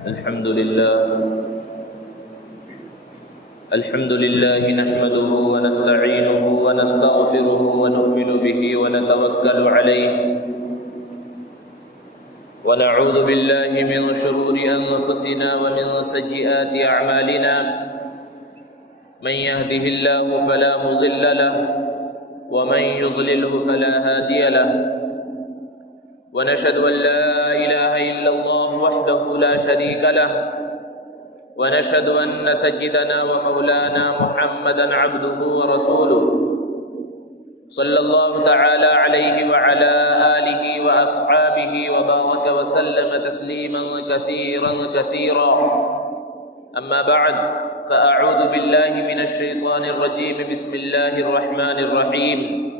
الحمد لله نحمده ونستعينه ونستغفره ونؤمن به ونتوكل عليه ونعوذ بالله من شرور أنفسنا ومن سيئات أعمالنا من يهده الله فلا مضل له ومن يضلله فلا هادي له ونشهد أن لا إله إلا الله وحده لا شريك له ونشهد أن سيدنا ومولانا محمدا عبده ورسوله صلى الله تعالى عليه وعلى آله وأصحابه وبارك وسلم تسليما كثيرا أما بعد فأعوذ بالله من الشيطان الرجيم بسم الله الرحمن الرحيم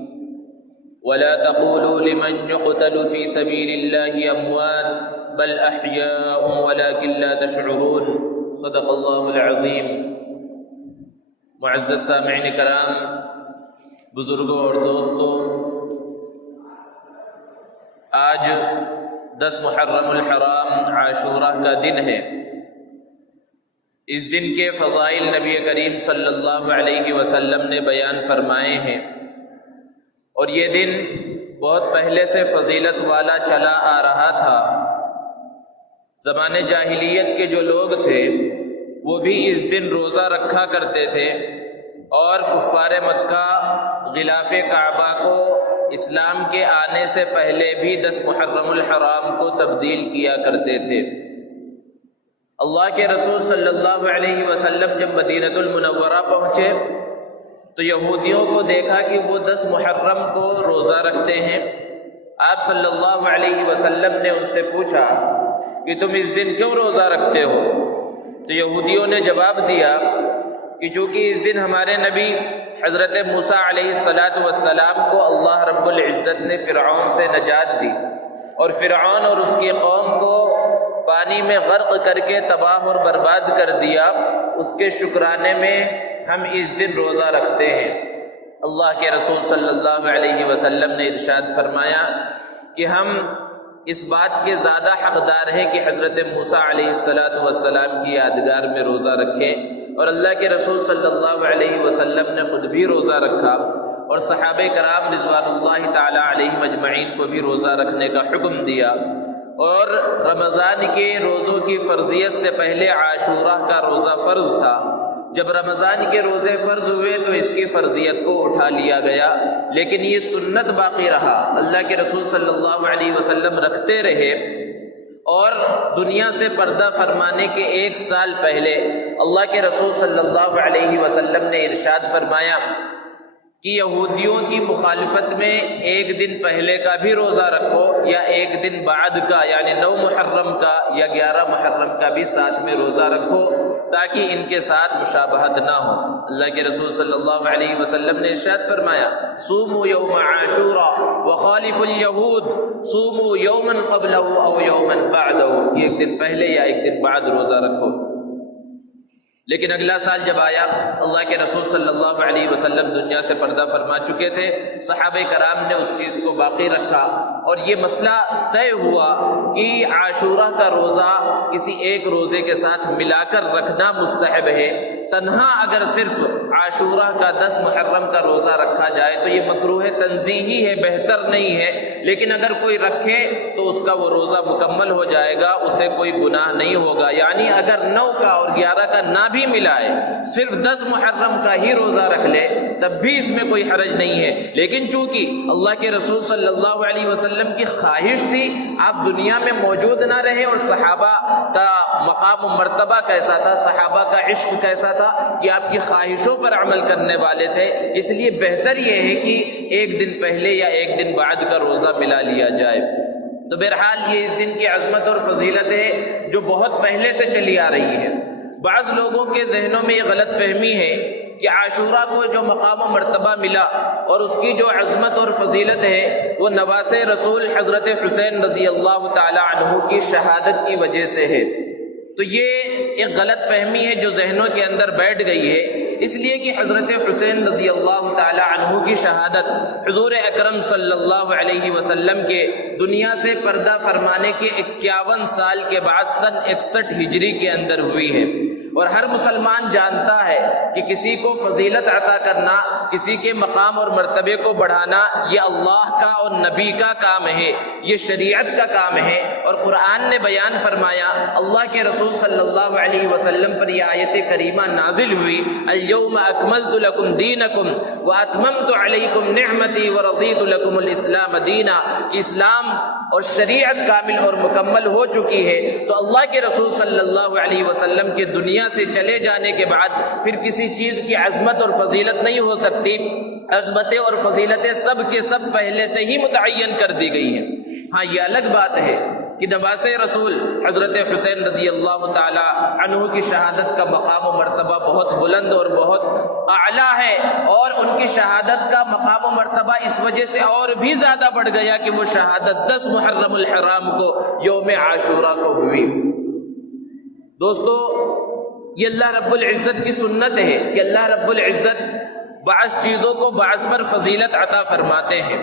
ولا تقولوا لمن يقتل في سبيل الله أموات بل أحياء ولكن لا تشعرون صدق اللہ العظیم۔ معزز سامعین کرام، بزرگوں اور دوستوں، آج 10 محرم الحرام عاشورہ کا دن ہے۔ اس دن کے فضائل نبی کریم صلی اللہ علیہ وسلم نے بیان فرمائے ہیں، اور یہ دن بہت پہلے سے فضیلت والا چلا آ رہا تھا۔ زمانے جاہلیت کے جو لوگ تھے وہ بھی اس دن روزہ رکھا کرتے تھے، اور کفار مکہ غلاف کعبہ کو اسلام کے آنے سے پہلے بھی 10 محرم الحرام کو تبدیل کیا کرتے تھے۔ اللہ کے رسول صلی اللہ علیہ وسلم جب مدینہ المنورہ پہنچے تو یہودیوں کو دیکھا کہ وہ 10 محرم کو روزہ رکھتے ہیں۔ آپ صلی اللہ علیہ وسلم نے ان سے پوچھا کہ تم اس دن کیوں روزہ رکھتے ہو؟ تو یہودیوں نے جواب دیا کہ چونکہ اس دن ہمارے نبی حضرت موسیٰ علیہ السلام کو اللہ رب العزت نے فرعون سے نجات دی، اور فرعون اور اس کی قوم کو پانی میں غرق کر کے تباہ اور برباد کر دیا۔ اس کے شکرانے میں ہم اس دن روزہ رکھتے ہیں۔ اللہ کے رسول صلی اللہ علیہ وسلم نے ارشاد فرمایا کہ ہم اس بات کے زیادہ حقدار ہیں کہ حضرت موسیٰ علیہ السلام کی یادگار میں روزہ رکھیں، اور اللہ کے رسول صلی اللہ علیہ وسلم نے خود بھی روزہ رکھا، اور صحابہ کرام رضوان اللہ تعالی علیہم اجمعین کو بھی روزہ رکھنے کا حکم دیا۔ اور رمضان کے روزوں کی فرضیت سے پہلے عاشورہ کا روزہ فرض تھا۔ جب رمضان کے روزے فرض ہوئے تو اس کی فرضیت کو اٹھا لیا گیا، لیکن یہ سنت باقی رہا۔ اللہ کے رسول صلی اللہ علیہ وسلم رکھتے رہے، اور دنیا سے پردہ فرمانے کے 1 سال پہلے اللہ کے رسول صلی اللہ علیہ وسلم نے ارشاد فرمایا کہ یہودیوں کی مخالفت میں 1 دن پہلے کا بھی روزہ رکھو، یا 1 دن بعد کا یعنی 9 محرم کا یا 11 محرم کا بھی ساتھ میں روزہ رکھو، تاکہ ان کے ساتھ مشابہت نہ ہو۔ اللہ کے رسول صلی اللہ علیہ وسلم نے ارشاد فرمایا صوموا یوم عاشوراء وخالفوا الیہود صوموا یوما قبلہ او یوما بعدہ، 1 دن پہلے یا 1 دن بعد روزہ رکھو۔ لیکن اگلا سال جب آیا، اللہ کے رسول صلی اللہ علیہ وسلم دنیا سے پردہ فرما چکے تھے، صحابہ کرام نے اس چیز کو باقی رکھا، اور یہ مسئلہ طے ہوا کہ عاشورہ کا روزہ کسی ایک روزے کے ساتھ ملا کر رکھنا مستحب ہے۔ تنہا اگر صرف عاشورہ کا 10 محرم کا روزہ رکھا جائے تو یہ مکروہ تنزیہی ہے، بہتر نہیں ہے، لیکن اگر کوئی رکھے تو اس کا وہ روزہ مکمل ہو جائے گا، اسے کوئی گناہ نہیں ہوگا۔ یعنی اگر 9 کا اور 11 کا نہ بھی ملائے، صرف 10 محرم کا ہی روزہ رکھ لے، تب بھی اس میں کوئی حرج نہیں ہے۔ لیکن چونکہ اللہ کے رسول صلی اللہ علیہ وسلم کی خواہش تھی آپ دنیا میں موجود نہ رہے، اور صحابہ کا مقام و مرتبہ کیسا تھا، صحابہ کا عشق کیسا تھا کہ آپ کی خواہشوں پر عمل کرنے والے تھے، اس لیے بہتر یہ ہے کہ 1 دن پہلے یا 1 دن بعد کا روزہ ملا لیا جائے۔ تو بہرحال یہ اس دن کی عظمت اور فضیلت ہے جو بہت پہلے سے چلی آ رہی ہے۔ بعض لوگوں کے ذہنوں میں یہ غلط فہمی ہے کہ عاشورہ کو جو مقام و مرتبہ ملا اور اس کی جو عظمت اور فضیلت ہے وہ نواس رسول حضرت حسین رضی اللہ تعالی عنہ کی شہادت کی وجہ سے ہے۔ تو یہ ایک غلط فہمی ہے جو ذہنوں کے اندر بیٹھ گئی ہے، اس لیے کہ حضرت حسین رضی اللہ تعالی عنہ کی شہادت حضور اکرم صلی اللہ علیہ وسلم کے دنیا سے پردہ فرمانے کے 51 سال کے بعد سن 61 ہجری کے اندر ہوئی ہے۔ اور ہر مسلمان جانتا ہے کہ کسی کو فضیلت عطا کرنا، کسی کے مقام اور مرتبے کو بڑھانا، یہ اللہ کا اور نبی کا کام ہے، یہ شریعت کا کام ہے۔ اور قرآن نے بیان فرمایا، اللہ کے رسول صلی اللہ علیہ وسلم پر یہ آیت کریمہ نازل ہوئی، اليوم اکملت لکم دینکم واتممت علیکم نعمتی ورضیت لکم الاسلام دینا، کہ اسلام اور شریعت کامل اور مکمل ہو چکی ہے۔ تو اللہ کے رسول صلی اللہ علیہ وسلم کے دنیا سے چلے جانے کے بعد پھر کسی چیز کی عظمت اور فضیلت نہیں ہو سکتی، عظمتیں اور فضیلتیں سب کے سب پہلے سے ہی متعین کر دی گئی ہیں۔ ہاں یہ الگ بات ہے کہ نواز رسول حضرت حسین رضی اللہ تعالی عنہ کی شہادت کا مقام و مرتبہ بہت بلند اور بہت اعلیٰ ہے، اور ان کی شہادت کا مقام و مرتبہ اس وجہ سے اور بھی زیادہ بڑھ گیا کہ وہ شہادت 10 محرم الحرام کو یوم عاشوراء کو ہوئی۔ دوستو، یہ اللہ رب العزت کی سنت ہے کہ اللہ رب العزت بعض چیزوں کو بعض پر فضیلت عطا فرماتے ہیں۔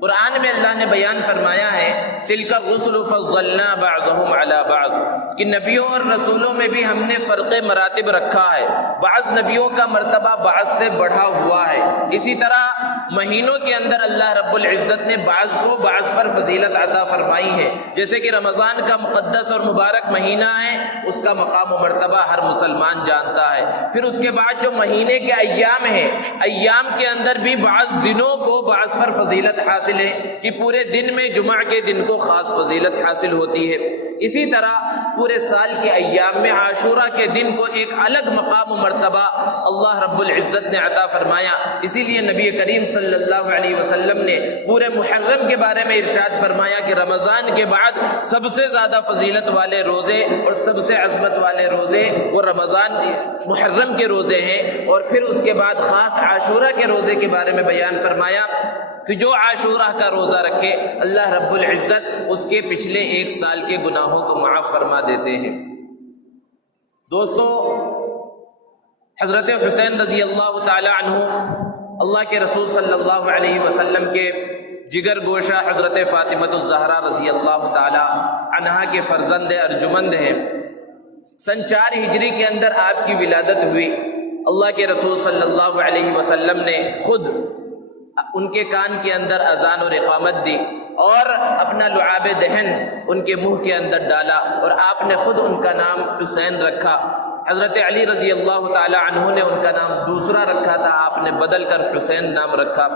قرآن میں اللہ نے بیان فرمایا ہے، تلک الرسل فضلنا بعضهم علی بعض، کہ نبیوں اور رسولوں میں بھی ہم نے فرق مراتب رکھا ہے، بعض نبیوں کا مرتبہ بعض سے بڑھا ہوا ہے۔ اسی طرح مہینوں کے اندر اللہ رب العزت نے بعض کو بعض پر فضیلت عطا فرمائی ہے، جیسے کہ رمضان کا مقدس اور مبارک مہینہ ہے، اس کا مقام و مرتبہ ہر مسلمان جانتا ہے۔ پھر اس کے بعد جو مہینے کے ایام ہیں، ایام کے اندر بھی بعض دنوں کو بعض پر فضیلت حاصل ہے، کہ پورے دن میں جمعہ کے دن کو خاص فضیلت حاصل ہوتی ہے۔ اسی طرح پورے سال کے ایام میں عاشوراء کے دن کو ایک الگ مقام و مرتبہ اللہ رب العزت نے عطا فرمایا۔ اسی لیے نبی کریم صلی اللہ علیہ وسلم نے پورے محرم کے بارے میں ارشاد فرمایا کہ رمضان کے بعد سب سے زیادہ فضیلت والے روزے اور سب سے عظمت والے روزے وہ رمضان محرم کے روزے ہیں، اور پھر اس کے بعد خاص عاشوراء کے روزے کے بارے میں بیان فرمایا کہ جو عاشوراء کا روزہ رکھے اللہ رب العزت اس کے پچھلے 1 سال کے گناہوں کو معاف فرما دیتے ہیں۔ دوستو، حضرت حسین رضی اللہ تعالی عنہ اللہ کے رسول صلی اللہ علیہ وسلم کے جگر گوشہ حضرت فاطمہ الزہرا رضی اللہ تعالی عنہا کے فرزند ارجمند ہیں۔ سن 4 ہجری کے اندر آپ کی ولادت ہوئی۔ اللہ کے رسول صلی اللہ علیہ وسلم نے خود ان کے کان کے اندر اذان اور اقامت دی، اور اپنا لعاب دہن ان کے منہ کے اندر ڈالا، اور آپ نے خود ان کا نام حسین رکھا۔ حضرت علی رضی اللہ تعالی عنہ نے ان کا نام دوسرا رکھا تھا، آپ نے بدل کر حسین نام رکھا۔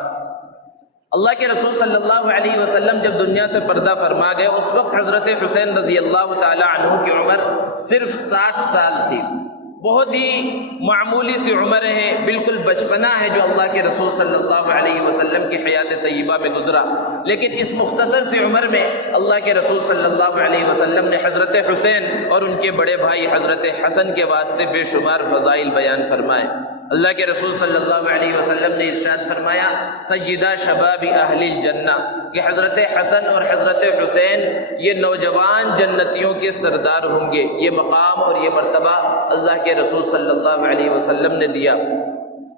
اللہ کے رسول صلی اللہ علیہ وسلم جب دنیا سے پردہ فرما گئے، اس وقت حضرت حسین رضی اللہ تعالی عنہ کی عمر صرف 7 سال تھی۔ بہت ہی معمولی سی عمر ہے، بالکل بچپنا ہے جو اللہ کے رسول صلی اللہ علیہ وسلم کی حیات طیبہ میں گزرا، لیکن اس مختصر سی عمر میں اللہ کے رسول صلی اللہ علیہ وسلم نے حضرت حسین اور ان کے بڑے بھائی حضرت حسن کے واسطے بے شمار فضائل بیان فرمائے۔ اللہ کے رسول صلی اللہ علیہ وسلم نے ارشاد فرمایا، سیدہ شباب اہل الجنہ، کہ حضرت حسن اور حضرت حسین یہ نوجوان جنتیوں کے سردار ہوں گے۔ یہ مقام اور یہ مرتبہ اللہ کے رسول صلی اللہ علیہ وسلم نے دیا۔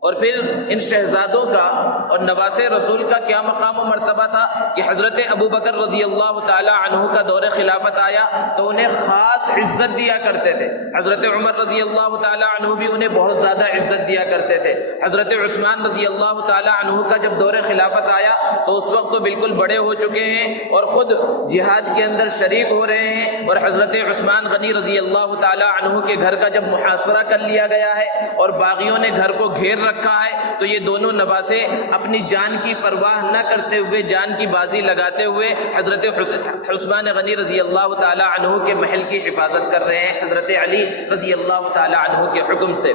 اور پھر ان شہزادوں کا اور نواز رسول کا کیا مقام و مرتبہ تھا کہ حضرت ابو بکر رضی اللہ تعالی عنہ کا دور خلافت آیا تو انہیں خاص عزت دیا کرتے تھے۔ حضرت عمر رضی اللہ تعالی عنہ بھی انہیں بہت زیادہ عزت دیا کرتے تھے۔ حضرت عثمان رضی اللہ تعالی عنہ کا جب دور خلافت آیا تو اس وقت تو بالکل بڑے ہو چکے ہیں اور خود جہاد کے اندر شریک ہو رہے ہیں، اور حضرت عثمان غنی رضی اللہ تعالی عنہ کے گھر کا جب محاصرہ کر لیا گیا ہے اور باغیوں نے گھر کو گھیر رکھا ہے، تو یہ دونوں نواسے اپنی جان کی پرواہ نہ کرتے ہوئے، جان کی بازی لگاتے ہوئے حضرت عثمان غنی رضی اللہ تعالی عنہ کے محل کی حفاظت کر رہے ہیں حضرت علی رضی اللہ تعالی عنہ کے حکم سے۔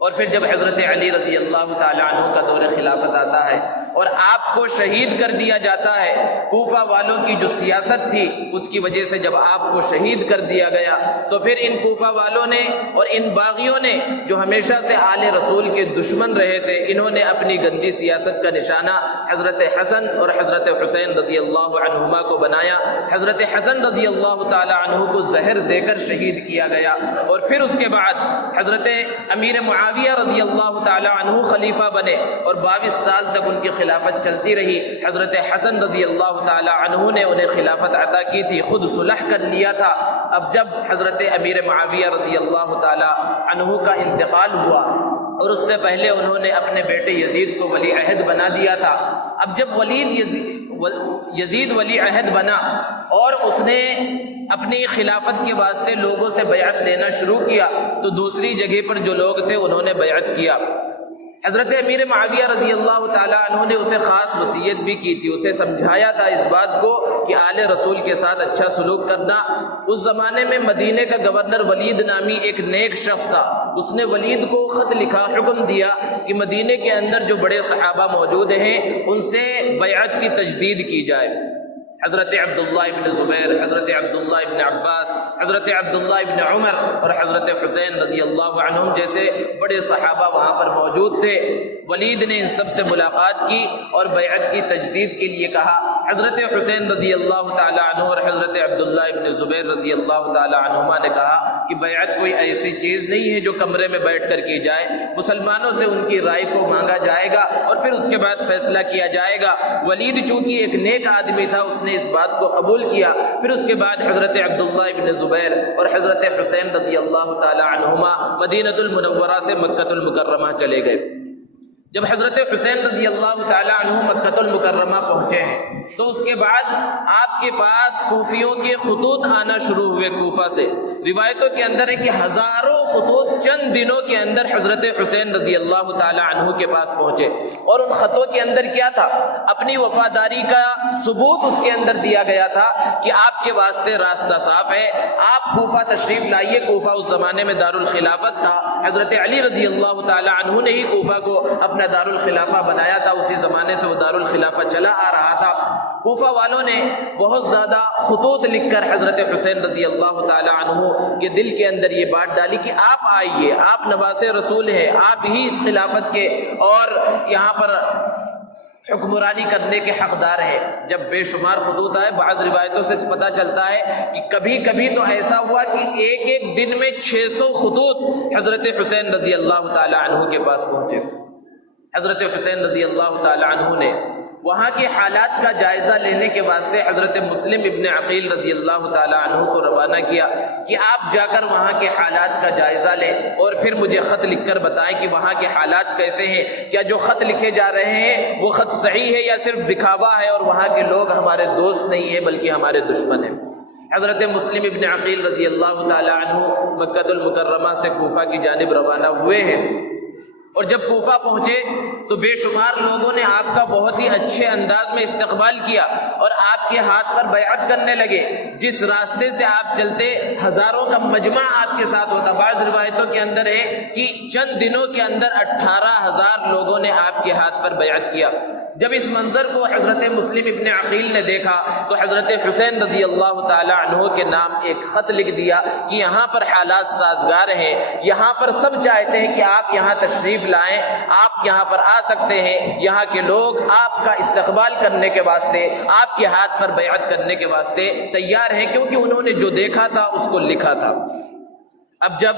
اور پھر جب حضرت علی رضی اللہ تعالی عنہ کا دور خلافت آتا ہے اور آپ کو شہید کر دیا جاتا ہے۔ کوفہ والوں کی جو سیاست تھی اس کی وجہ سے جب آپ کو شہید کر دیا گیا تو پھر ان کوفہ والوں نے اور ان باغیوں نے جو ہمیشہ سے آل رسول کے دشمن رہے تھے، انہوں نے اپنی گندی سیاست کا نشانہ حضرت حسن اور حضرت حسین رضی اللہ عنہما کو بنایا۔ حضرت حسن رضی اللہ تعالی عنہ کو زہر دے کر شہید کیا گیا، اور پھر اس کے بعد حضرت امیر معاویہ رضی اللہ تعالی عنہ خلیفہ بنے اور 22 سال تک ان کی خلافت چلتی رہی۔ حضرت حسن رضی اللہ تعالی عنہ نے انہیں خلافت عطا کی تھی، خود صلح کر لیا تھا۔ اب جب حضرت امیر معاویہ رضی اللہ تعالی عنہ کا انتقال ہوا اور اس سے پہلے انہوں نے اپنے بیٹے یزید کو ولی عہد بنا دیا تھا، اب جب یزید ولی عہد بنا اور اس نے اپنی خلافت کے واسطے لوگوں سے بیعت لینا شروع کیا تو دوسری جگہ پر جو لوگ تھے انہوں نے بیعت کیا۔ حضرت امیر معاویہ رضی اللہ تعالی عنہ نے اسے خاص وصیت بھی کی تھی، اسے سمجھایا تھا اس بات کو کہ آل رسول کے ساتھ اچھا سلوک کرنا۔ اس زمانے میں مدینے کا گورنر ولید نامی ایک نیک شخص تھا، اس نے ولید کو خط لکھا، حکم دیا کہ مدینے کے اندر جو بڑے صحابہ موجود ہیں ان سے بیعت کی تجدید کی جائے۔ حضرت عبداللہ ابن زبیر، حضرت عبداللہ ابن عباس، حضرت عبداللہ ابن عمر اور حضرت حسین رضی اللہ عنہم جیسے بڑے صحابہ وہاں پر موجود تھے۔ ولید نے ان سب سے ملاقات کی اور بیعت کی تجدید کے لیے کہا۔ حضرت حسین رضی اللہ تعالی عنہ اور حضرت عبداللہ ابن زبیر رضی اللہ تعالی عنہما نے کہا کہ بیعت کوئی ایسی چیز نہیں ہے جو کمرے میں بیٹھ کر کی جائے، مسلمانوں سے ان کی رائے کو مانگا جائے گا اور پھر اس کے بعد فیصلہ کیا جائے گا۔ ولید چونکہ ایک نیک آدمی تھا، اس نے اس بات کو قبول کیا۔ پھر اس کے بعد حضرت عبداللہ ابن زبیر اور حضرت حسین رضی اللہ تعالی عنہما مدینہ المنورہ سے مکہ المکرمہ چلے گئے۔ جب حضرت حسین رضی اللہ تعالی عنہ مکہ المکرمہ پہنچے ہیں تو اس کے بعد آپ کے پاس کوفیوں کے خطوط آنا شروع ہوئے کوفہ سے۔ روایتوں کے اندر ہے کہ ہزاروں خطوط چند دنوں کے اندر حضرت حسین رضی اللہ تعالی عنہ کے پاس پہنچے، اور ان خطوں کے اندر کیا تھا؟ اپنی وفاداری کا ثبوت اس کے اندر دیا گیا تھا کہ آپ کے واسطے راستہ صاف ہے، آپ کوفہ تشریف لائیے۔ کوفہ اس زمانے میں دارالخلافت تھا، حضرت علی رضی اللہ تعالی عنہ نے ہی کوفہ کو اپنا دارالخلافہ بنایا تھا، اسی زمانے سے وہ دارالخلافہ چلا آ رہا تھا۔ کوفہ والوں نے بہت زیادہ خطوط لکھ کر حضرت حسین رضی اللہ تعالی عنہ کے دل کے اندر یہ بات ڈالی کہ آپ آئیے، آپ نواسے رسول ہیں، آپ ہی اس خلافت کے اور یہاں پر حکمرانی کرنے کے حقدار ہیں۔ جب بے شمار خطوط آئے، بعض روایتوں سے پتہ چلتا ہے کہ کبھی کبھی تو ایسا ہوا کہ ایک ایک دن میں 600 خطوط حضرت حسین رضی اللہ تعالی عنہ کے پاس پہنچے۔ حضرت حسین رضی اللہ تعالی عنہ نے وہاں کے حالات کا جائزہ لینے کے واسطے حضرت مسلم ابن عقیل رضی اللہ تعالی عنہ کو روانہ کیا کہ آپ جا کر وہاں کے حالات کا جائزہ لیں اور پھر مجھے خط لکھ کر بتائیں کہ وہاں کے حالات کیسے ہیں، کیا جو خط لکھے جا رہے ہیں وہ خط صحیح ہے یا صرف دکھاوا ہے اور وہاں کے لوگ ہمارے دوست نہیں ہیں بلکہ ہمارے دشمن ہیں۔ حضرت مسلم ابن عقیل رضی اللہ تعالی عنہ مکہ المکرمہ سے کوفہ کی جانب روانہ ہوئے ہیں، اور جب کوفہ پہنچے تو بے شمار لوگوں نے آپ کا بہت ہی اچھے انداز میں استقبال کیا اور آپ کے ہاتھ پر بیعت کرنے لگے۔ جس راستے سے آپ چلتے ہزاروں کا مجمع آپ کے ساتھ ہوتا۔ بعض روایتوں کے اندر ہے کہ چند دنوں کے اندر 18,000 لوگوں نے آپ کے ہاتھ پر بیعت کیا۔ جب اس منظر کو حضرت مسلم ابن عقیل نے دیکھا تو حضرت حسین رضی اللہ تعالی عنہ کے نام ایک خط لکھ دیا کہ یہاں پر حالات سازگار ہیں، یہاں پر سب چاہتے ہیں کہ آپ یہاں تشریف لائیں، آپ یہاں پر آ سکتے ہیں، یہاں کے لوگ آپ کا استقبال کرنے کے واسطے، آپ کے ہاتھ پر بیعت کرنے کے واسطے تیار ہیں، کیونکہ انہوں نے جو دیکھا تھا اس کو لکھا تھا۔ اب جب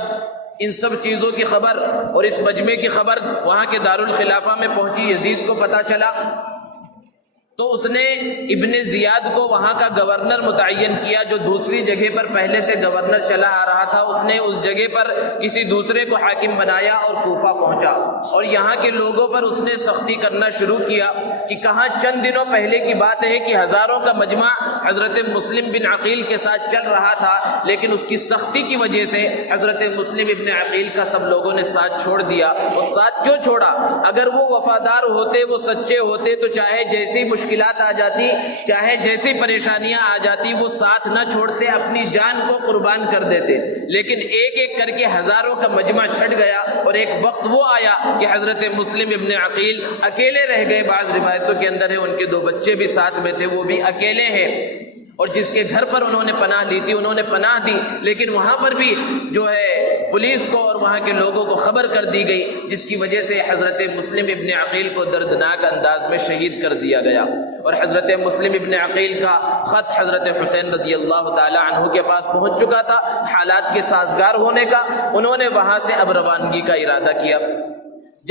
ان سب چیزوں کی خبر اور اس مجمع کی خبر وہاں کے دارالخلافہ میں پہنچی، یزید کو پتہ چلا تو اس نے ابن زیاد کو وہاں کا گورنر متعین کیا، جو دوسری جگہ پر پہلے سے گورنر چلا آ رہا تھا۔ اس نے اس جگہ پر کسی دوسرے کو حاکم بنایا اور کوفہ پہنچا، اور یہاں کے لوگوں پر اس نے سختی کرنا شروع کیا کہ کہاں چند دنوں پہلے کی بات ہے کہ ہزاروں کا مجمع حضرت مسلم بن عقیل کے ساتھ چل رہا تھا، لیکن اس کی سختی کی وجہ سے حضرت مسلم ابن عقیل کا سب لوگوں نے ساتھ چھوڑ دیا۔ اور ساتھ کیوں چھوڑا؟ اگر وہ وفادار ہوتے، وہ سچے ہوتے تو چاہے جیسی مشکلات آ جاتی، چاہے جیسی پریشانیاں آ جاتی، وہ ساتھ نہ چھوڑتے، اپنی جان کو قربان کر دیتے، لیکن ایک ایک کر کے ہزاروں کا مجمع چھٹ گیا، اور ایک وقت وہ آیا کہ حضرت مسلم ابن عقیل اکیلے رہ گئے۔ بعض روایتوں کے اندر ہے ان کے 2 بچے بھی ساتھ میں تھے، وہ بھی اکیلے ہیں، اور جس کے گھر پر انہوں نے پناہ لی تھی انہوں نے پناہ دی، لیکن وہاں پر بھی جو ہے پولیس کو اور وہاں کے لوگوں کو خبر کر دی گئی، جس کی وجہ سے حضرت مسلم ابن عقیل کو دردناک انداز میں شہید کر دیا گیا۔ اور حضرت مسلم ابن عقیل کا خط حضرت حسین رضی اللہ تعالی عنہ کے پاس پہنچ چکا تھا حالات کے سازگار ہونے کا۔ انہوں نے وہاں سے اب روانگی کا ارادہ کیا۔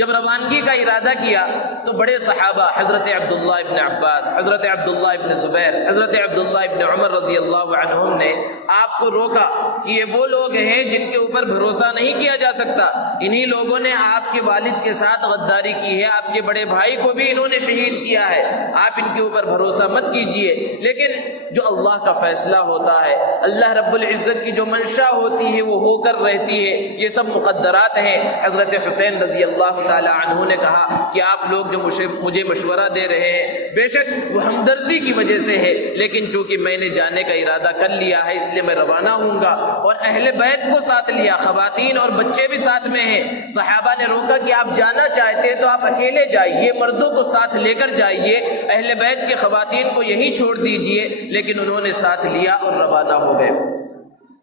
جب روانگی کا ارادہ کیا تو بڑے صحابہ حضرت عبداللہ ابن عباس، حضرت عبداللہ ابن زبیر، حضرت عبداللہ ابن عمر رضی اللہ عنہم نے آپ کو روکا کہ یہ وہ لوگ ہیں جن کے اوپر بھروسہ نہیں کیا جا سکتا، انہی لوگوں نے آپ کے والد کے ساتھ غداری کی ہے، آپ کے بڑے بھائی کو بھی انہوں نے شہید کیا ہے، آپ ان کے اوپر بھروسہ مت کیجئے۔ لیکن جو اللہ کا فیصلہ ہوتا ہے، اللہ رب العزت کی جو منشا ہوتی ہے وہ ہو کر رہتی ہے، یہ سب مقدرات ہیں۔ حضرت حسین رضی اللہ تعالی عنہ نے کہا کہ آپ لوگ جو مجھے مشورہ دے رہے ہیں بے شک وہ ہمدردی کی وجہ سے ہے، لیکن چونکہ میں نے جانے کا ارادہ کر لیا ہے اس لیے میں روانہ ہوں گا، اور اہل بیت کو ساتھ لیا، خواتین اور بچے بھی ساتھ میں ہیں۔ صحابہ نے روکا کہ آپ جانا چاہتے ہیں تو آپ اکیلے جائیے، مردوں کو ساتھ لے کر جائیے، اہل بیت کے خواتین کو یہیں چھوڑ دیجئے، لیکن انہوں نے ساتھ لیا اور روانہ ہو گئے۔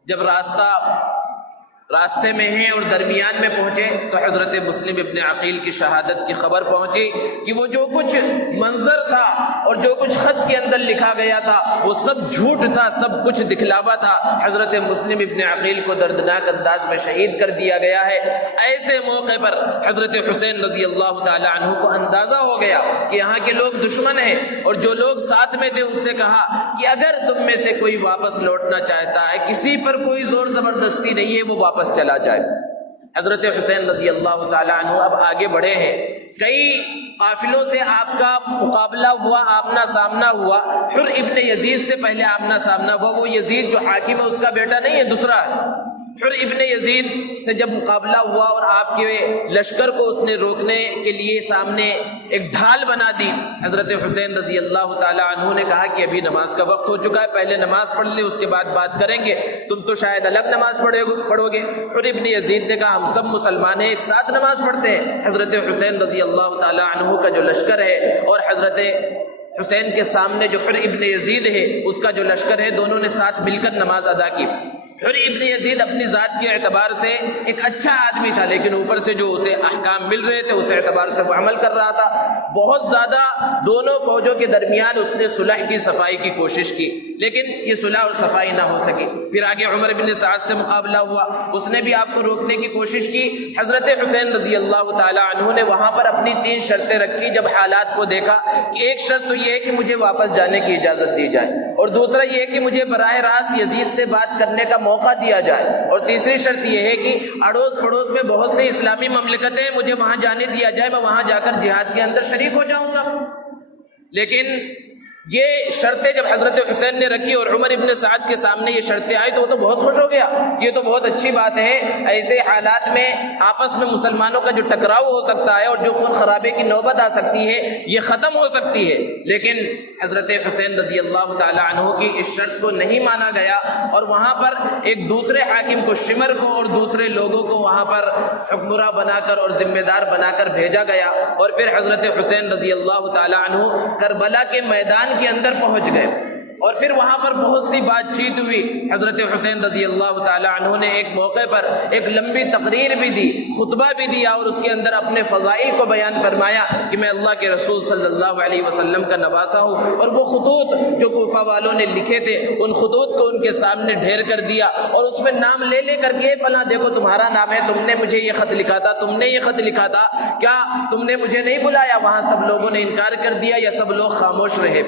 جب راستے میں ہیں اور درمیان میں پہنچے تو حضرت مسلم ابن عقیل کی شہادت کی خبر پہنچی کہ وہ جو کچھ منظر تھا اور جو کچھ خط کے اندر لکھا گیا تھا وہ سب جھوٹ تھا، سب کچھ دکھلاوا تھا۔ حضرت مسلم ابن عقیل کو دردناک انداز میں شہید کر دیا گیا ہے۔ ایسے موقع پر حضرت حسین رضی اللہ تعالی عنہ کو اندازہ ہو گیا کہ یہاں کے لوگ دشمن ہیں، اور جو لوگ ساتھ میں تھے ان سے کہا کہ اگر تم میں سے کوئی واپس لوٹنا چاہتا ہے، کسی پر کوئی زور زبردستی نہیں ہے، وہ واپس چلا جائے۔ حضرت حسین رضی اللہ تعالی عنہ اب آگے بڑھے ہیں، کئی قافلوں سے آپ کا مقابلہ ہوا، آمنا سامنا ہوا۔ حر ابن یزید سے پہلے آمنا سامنا ہوا، وہ یزید جو حاکم ہے اس کا بیٹا نہیں ہے، دوسرا ہے۔ حر ابن یزید سے جب مقابلہ ہوا اور آپ کے لشکر کو اس نے روکنے کے لیے سامنے ایک ڈھال بنا دی، حضرت حسین رضی اللہ تعالی عنہ نے کہا کہ ابھی نماز کا وقت ہو چکا ہے، پہلے نماز پڑھ لے، اس کے بعد بات کریں گے، تم تو شاید الگ نماز پڑھو گے۔ حر ابن یزید نے کہا ہم سب مسلمان ہیں، ایک ساتھ نماز پڑھتے ہیں۔ حضرت حسین رضی اللہ تعالی عنہ کا جو لشکر ہے اور حضرت حسین کے سامنے جو حر ابن یزید ہے اس کا جو لشکر ہے، دونوں نے ساتھ مل کر نماز ادا کی۔ حر ابن یزید اپنی ذات کے اعتبار سے ایک اچھا آدمی تھا، لیکن اوپر سے جو اسے احکام مل رہے تھے اس اعتبار سے وہ عمل کر رہا تھا۔ بہت زیادہ دونوں فوجوں کے درمیان اس نے صلح کی، صفائی کی کوشش کی، لیکن یہ صلح اور صفائی نہ ہو سکی۔ پھر آگے عمر بن سعد سے مقابلہ ہوا، اس نے بھی آپ کو روکنے کی کوشش کی۔ حضرت حسین رضی اللہ تعالی عنہ نے وہاں پر اپنی 3 شرطیں رکھی جب حالات کو دیکھا کہ ایک شرط تو یہ ہے کہ مجھے واپس جانے کی اجازت دی جائے، اور دوسرا یہ ہے کہ مجھے براہ راست یزید سے بات کرنے کا موقع دیا جائے، اور تیسری شرط یہ ہے کہ اڑوس پڑوس میں بہت سی اسلامی مملکتیں ہیں، مجھے وہاں جانے دیا جائے، میں وہاں جا کر جہاد کے اندر شریک ہو جاؤں گا۔ لیکن یہ شرطیں جب حضرت حسین نے رکھی اور عمر ابن سعد کے سامنے یہ شرطیں آئی تو وہ تو بہت خوش ہو گیا، یہ تو بہت اچھی بات ہے، ایسے حالات میں آپس میں مسلمانوں کا جو ٹکراؤ ہو سکتا ہے اور جو خون خرابے کی نوبت آ سکتی ہے یہ ختم ہو سکتی ہے۔ لیکن حضرت حسین رضی اللہ تعالی عنہ کی اس شرط کو نہیں مانا گیا، اور وہاں پر ایک دوسرے حاکم کو، شمر کو، اور دوسرے لوگوں کو وہاں پر حکمراں بنا کر اور ذمہ دار بنا کر بھیجا گیا، اور پھر حضرت حسین رضی اللہ تعالی عنہ کربلا کے میدان کے اندر پہنچ گئے، اور پھر وہاں پر بہت سی بات چیت ہوئی۔ حضرت حسین رضی اللہ تعالی عنہ نے ایک موقع پر ایک لمبی تقریر بھی دی، خطبہ بھی دیا، اور اس کے اندر اپنے فضائل کو بیان فرمایا کہ میں اللہ کے رسول صلی اللہ علیہ وسلم کا نواسا ہوں، اور وہ خطوط جو کوفہ والوں نے لکھے تھے ان خطوط کو ان کے سامنے ڈھیر کر دیا، اور اس میں نام لے لے کر کے فلاں دیکھو تمہارا نام ہے، تم نے مجھے یہ خط لکھا تھا، تم نے یہ خط لکھا تھا، کیا تم نے مجھے نہیں بلایا؟ وہاں سب لوگوں نے انکار کر دیا یا سب لوگ خاموش رہے۔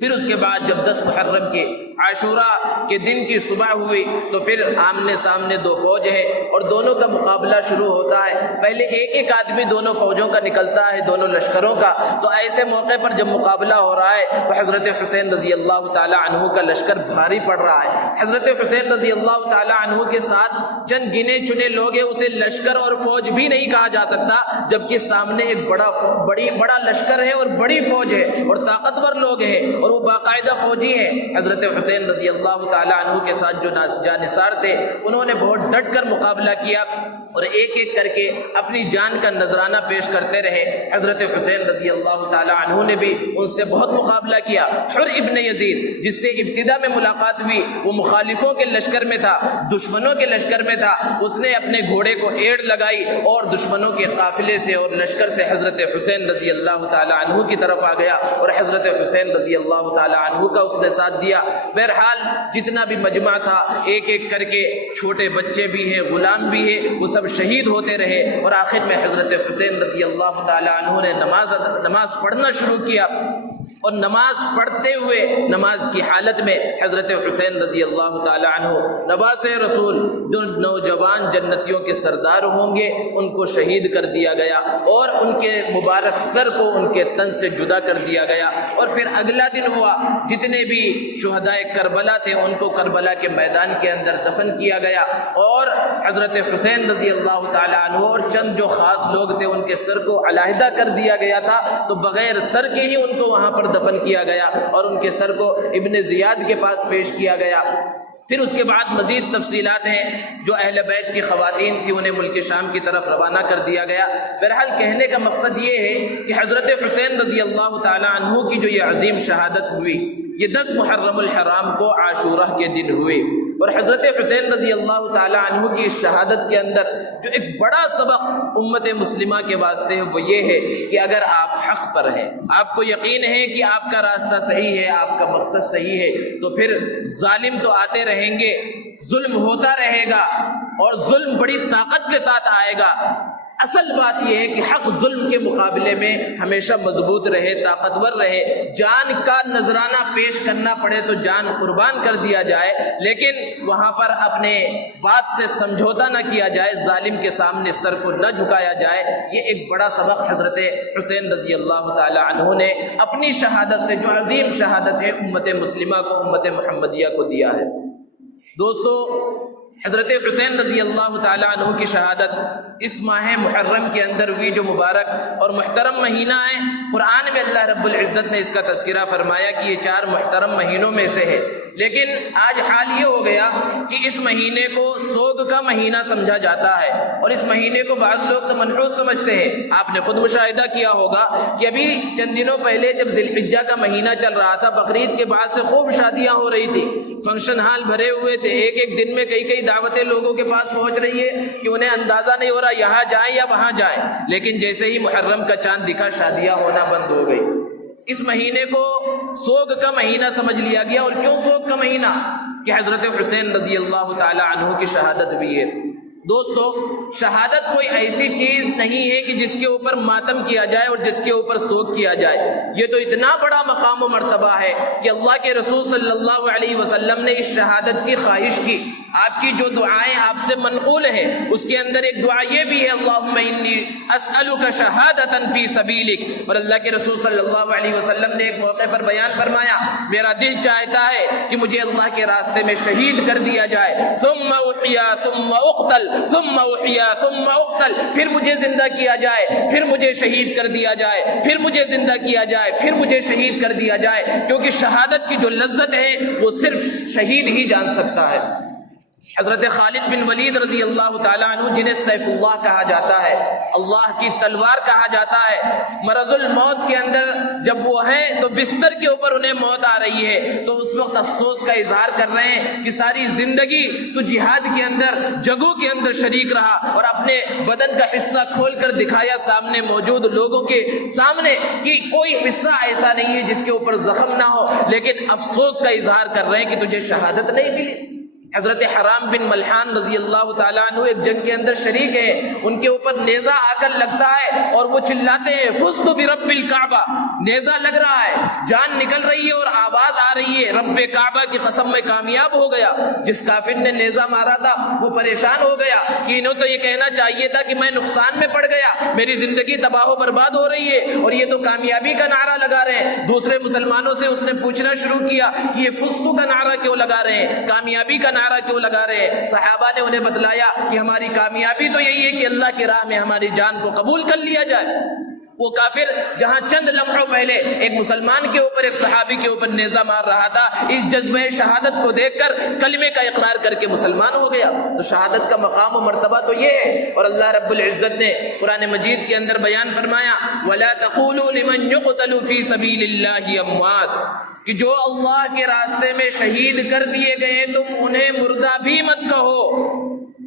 پھر اس کے بعد جب 10 محرم کے عاشوراء کے دن کی صبح ہوئی تو پھر آمنے سامنے دو فوج ہے اور دونوں کا مقابلہ شروع ہوتا ہے۔ پہلے ایک ایک آدمی دونوں فوجوں کا نکلتا ہے، دونوں لشکروں کا۔ تو ایسے موقع پر جب مقابلہ ہو رہا ہے تو حضرت حسین رضی اللہ تعالی عنہ کا لشکر بھاری پڑ رہا ہے۔ حضرت حسین رضی اللہ تعالی عنہ کے ساتھ چند گنے چنے لوگ ہیں، اسے لشکر اور فوج بھی نہیں کہا جا سکتا، جبکہ سامنے ایک بڑا لشکر ہے اور بڑی فوج ہے اور طاقتور لوگ ہیں اور وہ باقاعدہ فوجی ہیں۔ حضرت حسین رضی اللہ تعالی عنہ کے ساتھ جو جانثار تھے انہوں نے بہت ڈٹ کر مقابلہ کیا اور ایک ایک کر کے اپنی جان کا نذرانہ پیش کرتے رہے۔ حضرت حسین رضی اللہ تعالی عنہ نے بھی ان سے بہت مقابلہ کیا۔ حر ابن یزید جس سے ابتدا میں ملاقات ہوئی وہ مخالفوں کے لشکر میں تھا، دشمنوں کے لشکر میں تھا، اس نے اپنے گھوڑے کو ایڑ لگائی اور دشمنوں کے قافلے سے اور لشکر سے حضرت حسین رضی اللہ تعالی عنہ کی طرف آ گیا اور حضرت حسین رضی اللہ تعالی عنہ کا اس نے ساتھ دیا۔ بہرحال جتنا بھی مجمع تھا ایک ایک کر کے چھوٹے بچے بھی ہیں، غلام بھی ہیں، وہ سب شہید ہوتے رہے اور آخر میں حضرت حسین رضی اللہ تعالی عنہ نے نماز پڑھنا شروع کیا اور نماز پڑھتے ہوئے نماز کی حالت میں حضرت حسین رضی اللہ تعالی عنہ نواز رسول جو نوجوان جنتیوں کے سردار ہوں گے ان کو شہید کر دیا گیا اور ان کے مبارک سر کو ان کے تن سے جدا کر دیا گیا۔ اور پھر اگلا دن ہوا، جتنے بھی شہدائے کربلا تھے ان کو کربلا کے میدان کے اندر دفن کیا گیا اور حضرت حسین رضی اللہ تعالی عنہ اور چند جو خاص لوگ تھے ان کے سر کو علیحدہ کر دیا گیا تھا، تو بغیر سر کے ہی ان کو وہاں پر دفن کیا گیا اور ان کے سر کو ابن زیاد کے پاس پیش کیا گیا۔ پھر اس کے بعد مزید تفصیلات ہیں، جو اہل بیت کی خواتین تھی انہیں ملک شام کی طرف روانہ کر دیا گیا۔ بہرحال کہنے کا مقصد یہ ہے کہ حضرت حسین رضی اللہ تعالی عنہ کی جو یہ عظیم شہادت ہوئی یہ 10 محرم الحرام کو عاشورہ کے دن ہوئی اور حضرت حسین رضی اللہ تعالی عنہ کی اس شہادت کے اندر جو ایک بڑا سبق امت مسلمہ کے واسطے ہے وہ یہ ہے کہ اگر آپ حق پر ہیں، آپ کو یقین ہے کہ آپ کا راستہ صحیح ہے، آپ کا مقصد صحیح ہے، تو پھر ظالم تو آتے رہیں گے، ظلم ہوتا رہے گا اور ظلم بڑی طاقت کے ساتھ آئے گا۔ اصل بات یہ ہے کہ حق ظلم کے مقابلے میں ہمیشہ مضبوط رہے، طاقتور رہے، جان کا نذرانہ پیش کرنا پڑے تو جان قربان کر دیا جائے، لیکن وہاں پر اپنے بات سے سمجھوتا نہ کیا جائے، ظالم کے سامنے سر کو نہ جھکایا جائے۔ یہ ایک بڑا سبق حضرت حسین رضی اللہ تعالی عنہ نے اپنی شہادت سے، جو عظیم شہادت ہے، امت مسلمہ کو، امت محمدیہ کو دیا ہے۔ دوستو، حضرت حسین رضی اللہ تعالی عنہ کی شہادت اس ماہ محرم کے اندر ہوئی، جو مبارک اور محترم مہینہ ہے۔ قرآن میں اللہ رب العزت نے اس کا تذکرہ فرمایا کہ یہ 4 محترم مہینوں میں سے ہے، لیکن آج حال یہ ہو گیا کہ اس مہینے کو سوگ کا مہینہ سمجھا جاتا ہے اور اس مہینے کو بعض لوگ تو منحوس سمجھتے ہیں۔ آپ نے خود مشاہدہ کیا ہوگا کہ ابھی چند دنوں پہلے جب ذی الحجہ کا مہینہ چل رہا تھا، بقرعید کے بعد سے خوب شادیاں ہو رہی تھی، فنکشن ہال بھرے ہوئے تھے، ایک دن میں کئی دعوتیں لوگوں کے پاس پہنچ رہی ہے کہ انہیں اندازہ نہیں ہو رہا یہاں جائیں یا وہاں جائیں، لیکن جیسے ہی محرم کا چاند دکھا شادیاں ہونا بند ہو گئی۔ اس مہینے کو سوگ کا مہینہ سمجھ لیا گیا۔ اور کیوں سوگ کا مہینہ؟ کہ حضرت حسین رضی اللہ تعالی عنہ کی شہادت ہوئی ہے۔ دوستو، شہادت کوئی ایسی چیز نہیں ہے کہ جس کے اوپر ماتم کیا جائے اور جس کے اوپر سوگ کیا جائے۔ یہ تو اتنا بڑا مقام و مرتبہ ہے کہ اللہ کے رسول صلی اللہ علیہ وسلم نے اس شہادت کی خواہش کی۔ آپ کی جو دعائیں آپ سے منقول ہیں اس کے اندر ایک دعا یہ بھی ہے، اللہم انی اسألک شہادتا فی سبیلک، اور اللہ کے رسول صلی اللہ علیہ وسلم نے ایک موقع پر بیان فرمایا، میرا دل چاہتا ہے کہ مجھے اللہ کے راستے میں شہید کر دیا جائے، ثم احیا ثم اقتل ثم احیا ثم اقتل، پھر مجھے زندہ کیا جائے، پھر مجھے شہید کر دیا جائے، پھر مجھے زندہ کیا جائے، پھر مجھے شہید کر دیا جائے، کیونکہ شہادت کی جو لذت ہے وہ صرف شہید ہی جان سکتا ہے۔ حضرت خالد بن ولید رضی اللہ تعالیٰ عنہ، جنہیں سیف اللہ کہا جاتا ہے، اللہ کی تلوار کہا جاتا ہے، مرض الموت کے اندر جب وہ ہیں تو بستر کے اوپر انہیں موت آ رہی ہے تو اس وقت افسوس کا اظہار کر رہے ہیں کہ ساری زندگی تو جہاد کے اندر، جنگوں کے اندر شریک رہا اور اپنے بدن کا حصہ کھول کر دکھایا سامنے موجود لوگوں کے سامنے کہ کوئی حصہ ایسا نہیں ہے جس کے اوپر زخم نہ ہو، لیکن افسوس کا اظہار کر رہے ہیں کہ تجھے شہادت نہیں ملی۔ حضرت حرام بن ملحان رضی اللہ تعالیٰ عنہ ایک جنگ کے اندر شریک ہیں، ان کے اوپر نیزہ آ کر لگتا ہے اور وہ چلاتے ہیں فزت برب الکعبہ، نیزہ لگ رہا ہے، جان نکل رہی ہے اور آواز آ رہی ہے رب کعبہ کی قسم میں کامیاب ہو گیا۔ جس کافر نے نیزہ مارا تھا وہ پریشان ہو گیا کہ انہوں تو یہ کہنا چاہیے تھا کہ میں نقصان میں پڑ گیا، میری زندگی تباہ و برباد ہو رہی ہے، اور یہ تو کامیابی کا نعرہ لگا رہے ہیں۔ دوسرے مسلمانوں سے اس نے پوچھنا شروع کیا کہ یہ فسق کا نعرہ کیوں لگا رہے ہیں، کامیابی کا نعرہ کیوں لگا رہے ہیں؟ صحابہ نے انہیں بتلایا کہ ہماری کامیابی تو یہی ہے کہ اللہ کی راہ میں ہماری جان کو قبول کر لیا جائے۔ وہ کافر جہاں چند لمحوں پہلے ایک مسلمان کے اوپر، ایک صحابی کے اوپر نیزہ مار رہا تھا، اس جذبہ شہادت کو دیکھ کر کلمے کا اقرار کر کے مسلمان ہو گیا۔ تو شہادت کا مقام و مرتبہ تو یہ ہے، اور اللہ رب العزت نے قرآن مجید کے اندر بیان فرمایا وَلَا تَقُولُوا لِمَنْ يُقْتَلُ فِي سَبِيلِ اللَّهِ أَمْوَاتٌ، کہ جو اللہ کے راستے میں شہید کر دیے گئے تم انہیں مردہ بھی مت کہو،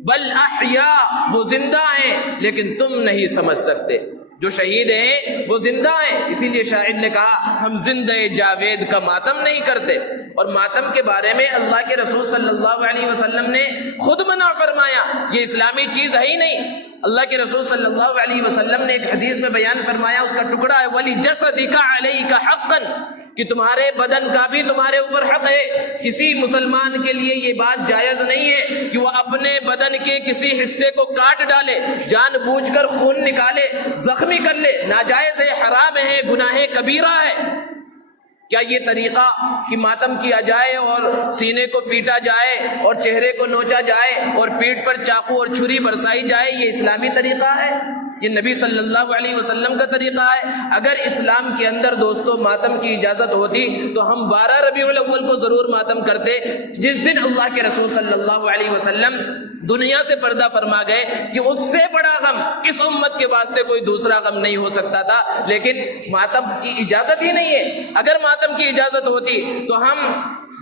بل احیاء، وہ زندہ ہیں لیکن تم نہیں سمجھ سکتے۔ جو شہید ہیں وہ زندہ ہیں، اسی لیے شاعر نے کہا ہم زندہ جاوید کا ماتم نہیں کرتے۔ اور ماتم کے بارے میں اللہ کے رسول صلی اللہ علیہ وسلم نے خود منع فرمایا، یہ اسلامی چیز ہے ہی نہیں۔ اللہ کے رسول صلی اللہ علیہ وسلم نے ایک حدیث میں بیان فرمایا، اس کا ٹکڑا ہے وَلِجَسَدِكَ عَلَيْكَ حَقًّا، کہ تمہارے بدن کا بھی تمہارے اوپر حق ہے۔ کسی مسلمان کے لیے یہ بات جائز نہیں ہے کہ وہ اپنے بدن کے کسی حصے کو کاٹ ڈالے، جان بوجھ کر خون نکالے، زخمی کر لے، ناجائز ہے، حرام ہے، گناہ کبیرہ ہے۔ کیا یہ طریقہ کہ ماتم کیا جائے اور سینے کو پیٹا جائے اور چہرے کو نوچا جائے اور پیٹھ پر چاقو اور چھری برسائی جائے، یہ اسلامی طریقہ ہے؟ یہ نبی صلی اللہ علیہ وسلم کا طریقہ ہے؟ اگر اسلام کے اندر دوستو ماتم کی اجازت ہوتی تو ہم 12 ربیع الاول کو ضرور ماتم کرتے، جس دن اللہ کے رسول صلی اللہ علیہ وسلم دنیا سے پردہ فرما گئے، کہ اس سے بڑا غم اس امت کے واسطے کوئی دوسرا غم نہیں ہو سکتا تھا۔ لیکن ماتم کی اجازت ہی نہیں ہے۔ اگر ماتم کی اجازت ہوتی تو ہم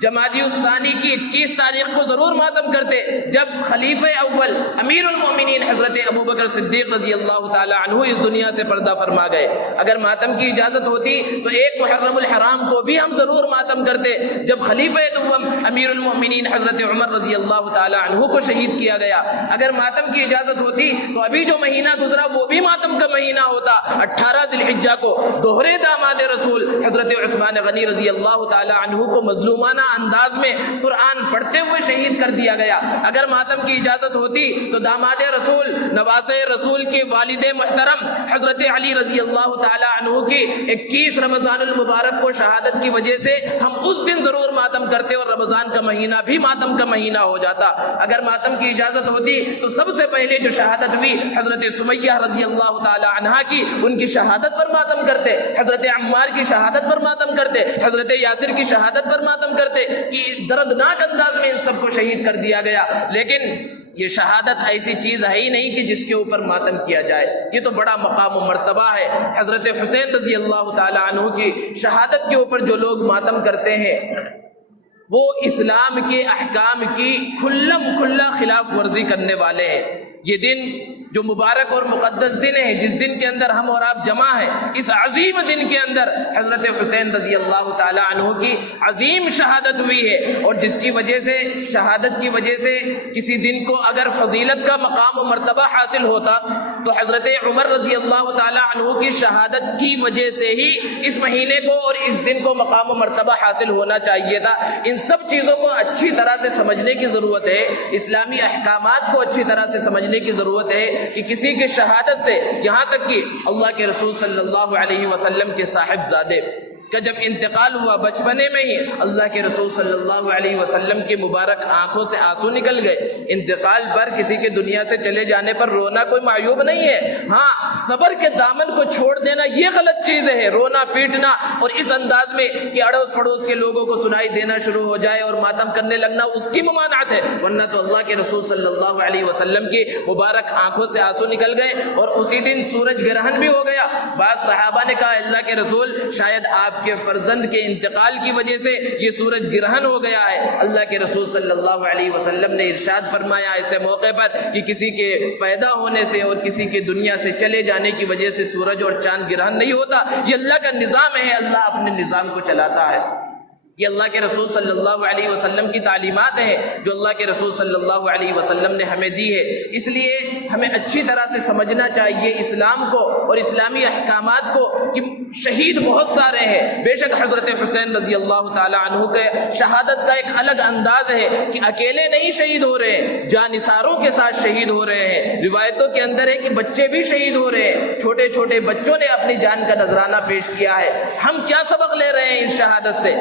جمادی الثانی کی 21 تاریخ کو ضرور ماتم کرتے، جب خلیفہ اول امیر المومنین حضرت ابوبکر صدیق رضی اللہ تعالی عنہ اس دنیا سے پردہ فرما گئے۔ اگر ماتم کی اجازت ہوتی تو 1 محرم الحرام کو بھی ہم ضرور ماتم کرتے، جب خلیفہ دوم امیر المومنین حضرت عمر رضی اللہ تعالی عنہ کو شہید کیا گیا۔ اگر ماتم کی اجازت ہوتی تو ابھی جو مہینہ گزرا وہ بھی ماتم کا مہینہ ہوتا، 18 ذی الحجہ کو دوہرے داماد رسول حضرت عثمان غنی رضی اللہ تعالی عنہ کو مظلومانہ انداز میں قرآن پڑھتے ہوئے شہید کر دیا گیا۔ اگر ماتم کی اجازت ہوتی تو داماد رسول نواسہ رسول کے والد محترم حضرت علی رضی اللہ تعالی عنہ کی 21 رمضان المبارک کو شہادت کی وجہ سے ہم اس دن ضرور ماتم کرتے اور رمضان کا مہینہ بھی ماتم کا مہینہ ہو جاتا۔ اگر ماتم کی اجازت ہوتی تو سب سے پہلے جو شہادت ہوئی حضرت سمیہ رضی اللہ تعالی عنہا کی، ان کی شہادت پر ماتم کرتے، حضرت عمار کی شہادت پر ماتم کرتے، حضرت یاسر کی شہادت پر ماتم کرتے کہ دردناک انداز میں ان سب کو شہید کر دیا گیا۔ لیکن یہ شہادت ایسی چیز ہے ہی نہیں کہ جس کے اوپر ماتم کیا جائے، یہ تو بڑا مقام و مرتبہ ہے۔ حضرت حسین رضی اللہ تعالی عنہ کی شہادت کے اوپر جو لوگ ماتم کرتے ہیں وہ اسلام کے احکام کی کھلم کھلا خلاف ورزی کرنے والے ہیں۔ یہ دن جو مبارک اور مقدس دن ہے، جس دن کے اندر ہم اور آپ جمع ہیں، اس عظیم دن کے اندر حضرت حسین رضی اللہ تعالی عنہ کی عظیم شہادت ہوئی ہے، اور جس کی وجہ سے شہادت کی وجہ سے کسی دن کو اگر فضیلت کا مقام و مرتبہ حاصل ہوتا تو حضرت عمر رضی اللہ تعالی عنہ کی شہادت کی وجہ سے ہی اس مہینے کو اور اس دن کو مقام و مرتبہ حاصل ہونا چاہیے تھا۔ ان سب چیزوں کو اچھی طرح سے سمجھنے کی ضرورت ہے، اسلامی احکامات کو اچھی طرح سے سمجھنے کی ضرورت ہے کہ کسی کی شہادت سے، یہاں تک کہ اللہ کے رسول صلی اللہ علیہ وسلم کے صاحبزادے کا جب انتقال ہوا بچپنے میں ہی اللہ کے رسول صلی اللہ علیہ وسلم کی مبارک آنکھوں سے آنسو نکل گئے۔ انتقال پر کسی کے دنیا سے چلے جانے پر رونا کوئی معیوب نہیں ہے، ہاں صبر کے دامن کو چھوڑ دینا یہ غلط چیز ہے۔ رونا پیٹنا اور اس انداز میں کہ اڑوس پڑوس کے لوگوں کو سنائی دینا شروع ہو جائے اور ماتم کرنے لگنا، اس کی ممانعت ہے، ورنہ تو اللہ کے رسول صلی اللہ علیہ وسلم کی مبارک آنکھوں سے آنسو نکل گئے اور اسی دن سورج گرہن بھی ہو گیا۔ بعض صحابہ نے کہا اللہ کے رسول شاید آپ کے فرزند کے انتقال کی وجہ سے یہ سورج گرہن ہو گیا ہے۔ اللہ کے رسول صلی اللہ علیہ وسلم نے ارشاد فرمایا ایسے موقع پر کہ کسی کے پیدا ہونے سے اور کسی کے دنیا سے چلے جانے کی وجہ سے سورج اور چاند گرہن نہیں ہوتا، یہ اللہ کا نظام ہے، اللہ اپنے نظام کو چلاتا ہے۔ یہ اللہ کے رسول صلی اللہ علیہ وسلم کی تعلیمات ہیں جو اللہ کے رسول صلی اللہ علیہ وسلم نے ہمیں دی ہے۔ اس لیے ہمیں اچھی طرح سے سمجھنا چاہیے اسلام کو اور اسلامی احکامات کو کہ شہید بہت سارے ہیں. بے شک حضرت حسین رضی اللہ تعالیٰ عنہ کے شہادت کا ایک الگ انداز ہے کہ اکیلے نہیں شہید ہو رہے ہیں, جانثاروں کے ساتھ شہید ہو رہے ہیں. روایتوں کے اندر ہے کہ بچے بھی شہید ہو رہے ہیں, چھوٹے چھوٹے بچوں نے اپنی جان کا نذرانہ پیش کیا ہے. ہم کیا سبق لے رہے ہیں ان شہادت سے؟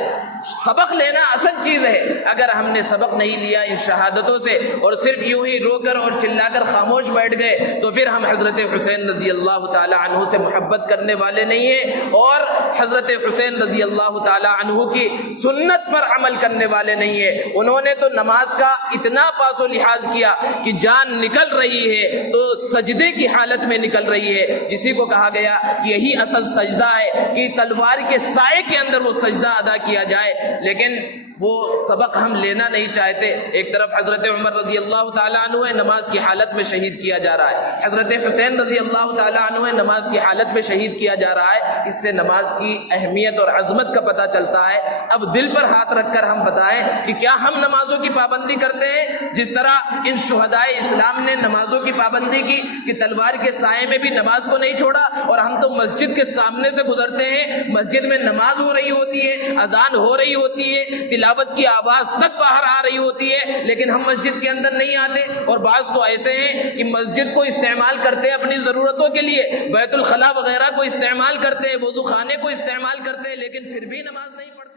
سبق لینا اصل چیز ہے. اگر ہم نے سبق نہیں لیا ان شہادتوں سے اور صرف یوں ہی رو کر اور چلا کر خاموش بیٹھ گئے تو پھر ہم حضرت حسین رضی اللہ تعالی عنہ سے محبت کرنے والے نہیں ہیں اور حضرت حسین رضی اللہ تعالی عنہ کی سنت پر عمل کرنے والے نہیں ہیں. انہوں نے تو نماز کا اتنا پاس و لحاظ کیا کہ جان نکل رہی ہے تو سجدے کی حالت میں نکل رہی ہے, جسی کو کہا گیا کہ یہی اصل سجدہ ہے کہ تلوار کے سائے کے اندر وہ سجدہ ادا کیا جائے. لیکن وہ سبق ہم لینا نہیں چاہتے. ایک طرف حضرت عمر رضی اللہ تعالیٰ عنہ نماز کی حالت میں شہید کیا جا رہا ہے, حضرت حسین رضی اللہ تعالیٰ عنہ نماز کی حالت میں شہید کیا جا رہا ہے. اس سے نماز کی اہمیت اور عظمت کا پتہ چلتا ہے. اب دل پر ہاتھ رکھ کر ہم بتائیں کہ کیا ہم نمازوں کی پابندی کرتے ہیں جس طرح ان شہدائے اسلام نے نمازوں کی پابندی کی کہ تلوار کے سائے میں بھی نماز کو نہیں چھوڑا, اور ہم تو مسجد کے سامنے سے گزرتے ہیں, مسجد میں نماز ہو رہی ہوتی ہے, اذان ہو رہی ہوتی ہے, تلاوت کی آواز تک باہر آ رہی ہوتی ہے, لیکن ہم مسجد کے اندر نہیں آتے. اور بعض تو ایسے ہیں کہ مسجد کو استعمال کرتے ہیں اپنی ضرورتوں کے لیے, بیت الخلاء وغیرہ کو استعمال کرتے ہیں, وضو خانے کو استعمال کرتے ہیں, لیکن پھر بھی نماز نہیں پڑھتے.